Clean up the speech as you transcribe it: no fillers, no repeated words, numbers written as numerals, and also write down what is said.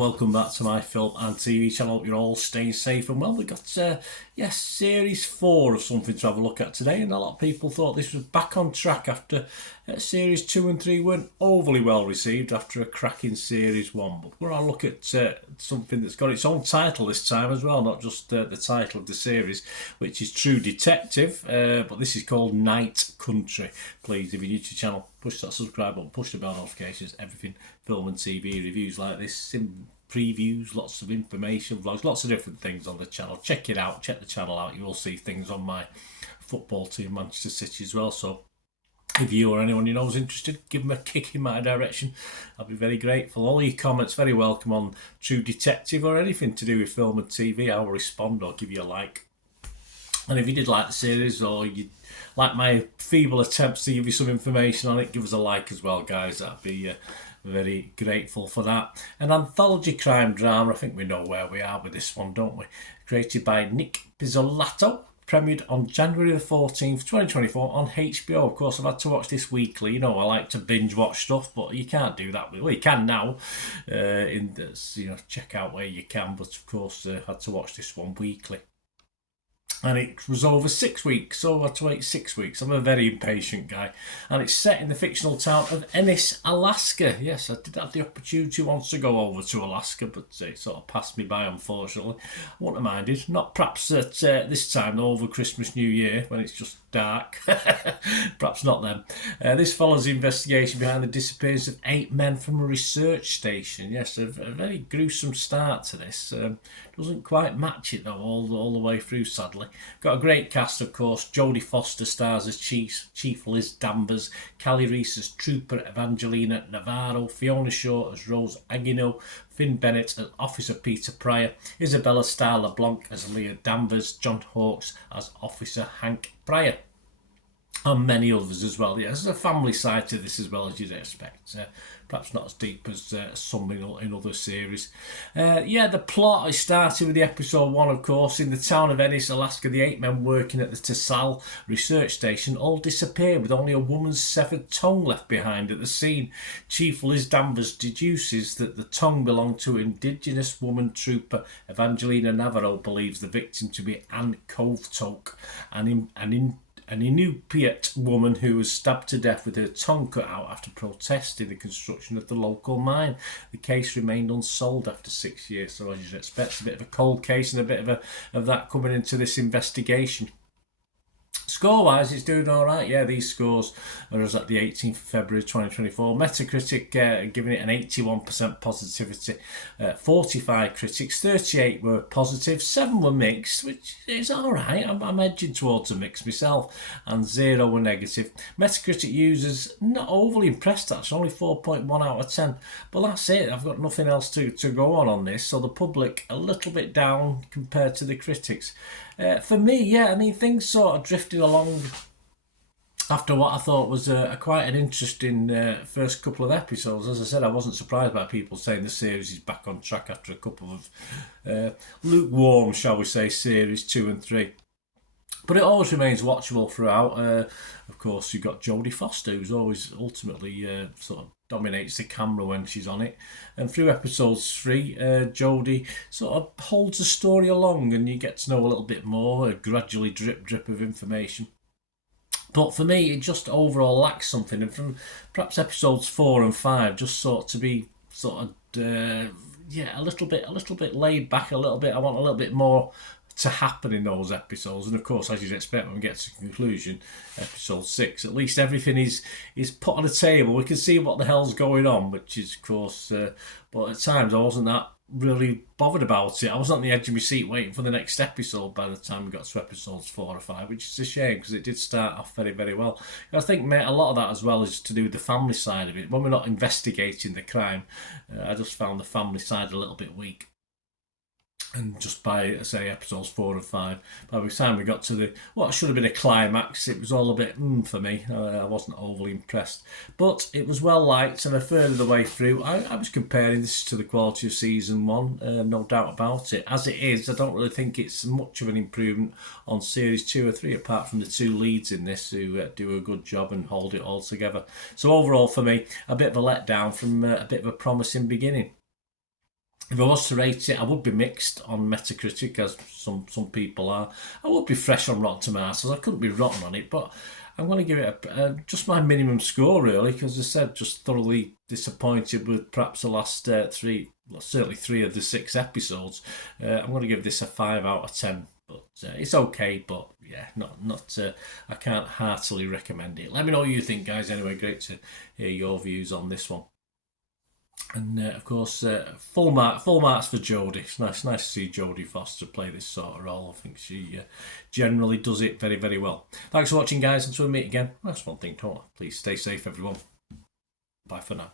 welcome back to my film and TV channel. Hope you're all staying safe and well. We've got series 4 of something to have a look at today, and a lot of people thought this was back on track after series 2 and 3 weren't overly well received after a cracking series 1. But we're going to look at something that's got its own title this time as well, not just the title of the series, which is True Detective, but this is called Night Country. Please, if you're new to the channel, push that subscribe button, push the bell notifications, everything film and TV reviews like this, previews, lots of information, vlogs, lots of different things on the channel. Check it out, check the channel out. You will see things on my football team, Manchester City, as well. So if you or anyone you know is interested, give them a kick in my direction. I'll be very grateful. All your comments very welcome on True Detective or anything to do with film and TV. I will respond or give you a like. And if you did like the series or you like my feeble attempts to give you some information on it, give us a like as well, guys. That'd be very grateful for that. An anthology crime drama. I think we know where we are with this one, don't we? Created by Nick Pizzolatto. Premiered on January the 14th, 2024 on HBO. Of course, I've had to watch this weekly. You know, I like to binge watch stuff, but you can't do that. Well, you can now. Check out where you can. But of course, I had to watch this one weekly. And it was over 6 weeks, so I had to wait 6 weeks. I'm a very impatient guy. And it's set in the fictional town of Ennis, Alaska. Yes, I did have the opportunity once to go over to Alaska, but it sort of passed me by, unfortunately. I wouldn't have minded. Not perhaps at this time, over Christmas, New Year, when it's just dark. Perhaps not then. This follows the investigation behind the disappearance of 8 men from a research station. Yes, a very gruesome start to this. Doesn't quite match it, though, all the way through, sadly. Got a great cast, of course. Jodie Foster stars as Chief Liz Danvers, Callie Reese as Trooper Evangelina Navarro, Fiona Shaw as Rose Aguino, Finn Bennett as Officer Peter Pryor, Isabella Starr LeBlanc as Leah Danvers, John Hawkes as Officer Hank Pryor, and many others as well. Yeah, there's a family side to this as well, as you'd expect. Perhaps not as deep as some in other series. The plot is started with the episode 1, of course. In the town of Ennis, Alaska, the 8 men working at the Tassal research station all disappeared, with only a woman's severed tongue left behind at the scene. Chief Liz Danvers deduces that the tongue belonged to Indigenous woman trooper Evangelina Navarro, believes the victim to be Ann Kovtok, an Inupiat woman who was stabbed to death with her tongue cut out after protesting the construction of the local mine. The case remained unsolved after 6 years, so as you'd expect, a bit of a cold case and a bit of that coming into this investigation. Score-wise, it's doing all right. Yeah, these scores are as at the 18th of February 2024. Metacritic giving it an 81% positivity. 45 critics, 38 were positive, 7 were mixed, which is all right. I'm edging towards a mix myself, and 0 were negative. Metacritic users not overly impressed, actually, only 4.1 out of 10. But that's it. I've got nothing else to go on this. So the public a little bit down compared to the critics. For me, things sort of drifted along after what I thought was quite an interesting first couple of episodes. As I said, I wasn't surprised by people saying the series is back on track after a couple of lukewarm, shall we say, series 2 and 3. But it always remains watchable throughout. Of course, you've got Jodie Foster, who's always ultimately sort of dominates the camera when she's on it. And through episodes 3, Jodie sort of holds the story along, and you get to know a little bit more, a gradually drip of information. But for me, it just overall lacks something. And from perhaps episodes 4 and 5, just sort of be a little bit laid back a little bit. I want a little bit more to happen in those episodes, and of course, as you'd expect, when we get to the conclusion, episode 6, at least everything is put on the table. We can see what the hell's going on, which is, of course, but at times I wasn't that really bothered about it. I was on the edge of my seat waiting for the next episode by the time we got to episodes 4 or 5, which is a shame because it did start off very, very well. I think, mate, a lot of that as well is to do with the family side of it. When we're not investigating the crime, I just found the family side a little bit weak. And just by, say, episodes 4 and 5, by the time we got to what should have been a climax, it was all a bit for me. I wasn't overly impressed. But it was well liked, and a third of the way through, I was comparing this to the quality of season 1, no doubt about it. As it is, I don't really think it's much of an improvement on series 2 or 3, apart from the 2 leads in this who do a good job and hold it all together. So overall, for me, a bit of a letdown from a bit of a promising beginning. If I was to rate it, I would be mixed on Metacritic, as some people are. I would be fresh on Rotten Tomatoes. I couldn't be rotten on it, but I'm going to give it just my minimum score, really, because as I said, just thoroughly disappointed with perhaps the last certainly 3 of the 6 episodes. I'm going to give this a 5 out of 10. But it's okay, but yeah, not. I can't heartily recommend it. Let me know what you think, guys. Anyway, great to hear your views on this one. And of course, full marks for Jodie. It's nice to see Jodie Foster play this sort of role. I think she generally does it very, very well. Thanks for watching, guys. Until we meet again, that's one thing, don't I? Please stay safe, everyone. Bye for now.